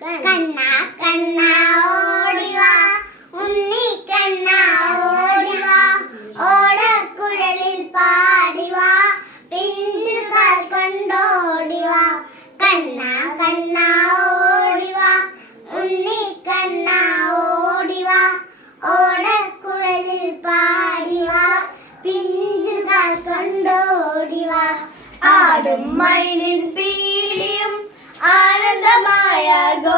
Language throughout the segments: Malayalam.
കണ്ണ കണ്ണ ഓടിവ ഉണ്ണി കണ്ണ ഓടിവ ഓടക്കുഴലിൽ പാടിവ പിഞ്ചു കാൽ കൊണ്ടോടിവ കണ്ണ കണ്ണ ഓടിവ ഉണ്ണി കണ്ണ ഓടിവ ഓടക്കുഴലിൽ പാടിവ പിഞ്ചു കാൽ കൊണ്ടോടിവ ആടും മയിലിൻ Jaya, go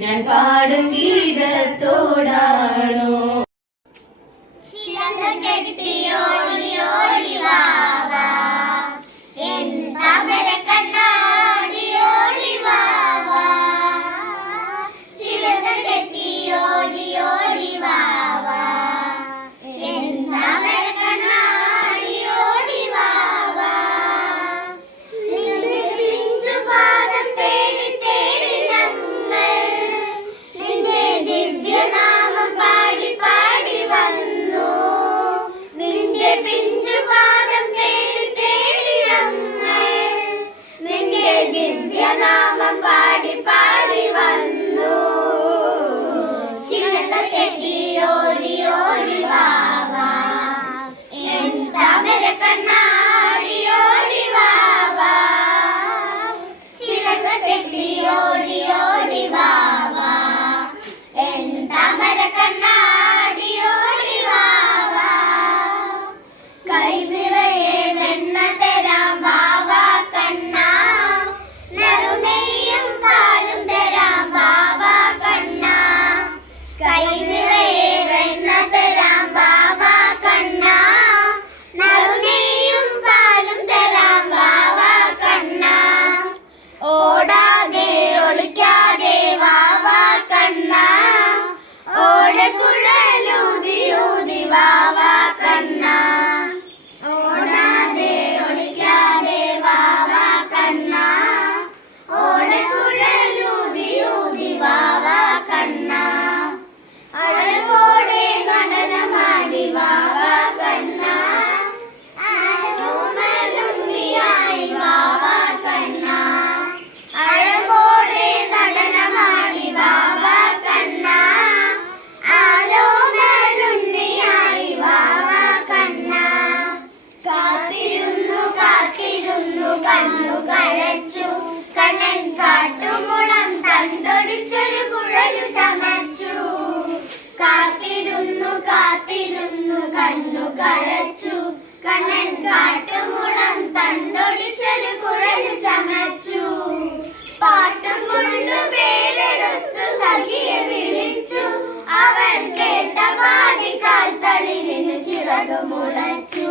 ഞാൻ പാടും ഗീതത്തോടാണോ? ചിലന്ത കെട്ടിയോടി ദിവ്യനാമം പാടി പാടി വന്നു. കെട്ടി ഓടി ഓടി വാവ എന്താ കണ്ണാടി ഓടി വാവ കെട്ടി ഓടി ഓടി വാവ എന്താ കണ്ണാടി കളച്ചു കണ്ണൻ കാട്ടുമുളം തണ്ടൊടിച്ചൊരു കുഴൽ ചമച്ചു. പാട്ടും കൊണ്ട് പേരെടുത്തു സഖിയെ വിളിച്ചു. അവൻ കേട്ട പാതി കാൽ തളിരിനു ചിറകു മുളച്ചു.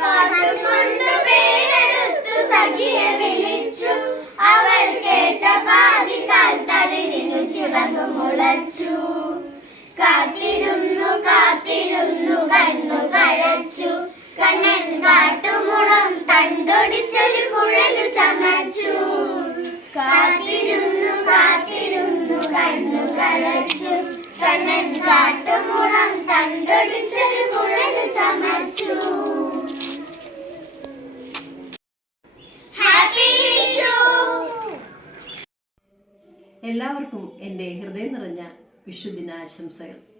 പാട്ടും കൊണ്ട് പേരെടുത്തു സഖിയെ വിളിച്ചു. അവൾ കേട്ട പാതി കാൽ തളിരിനു ചിറകു മുളച്ചു. കാട്ടുമുളം തണ്ടൊടിച്ചൊരു കുഴലു ചമച്ചു. കാത്തിരുന്നു കാത്തിരുന്നു കണ്ണു കരച്ചു. കണ്ണൻ കാട്ടുമുളം തണ്ടൊടിച്ചൊരു കുഴലു ചമച്ചു. എല്ലാവർക്കും എന്റെ ഹൃദയം നിറഞ്ഞ വിഷുദിനാശംസകൾ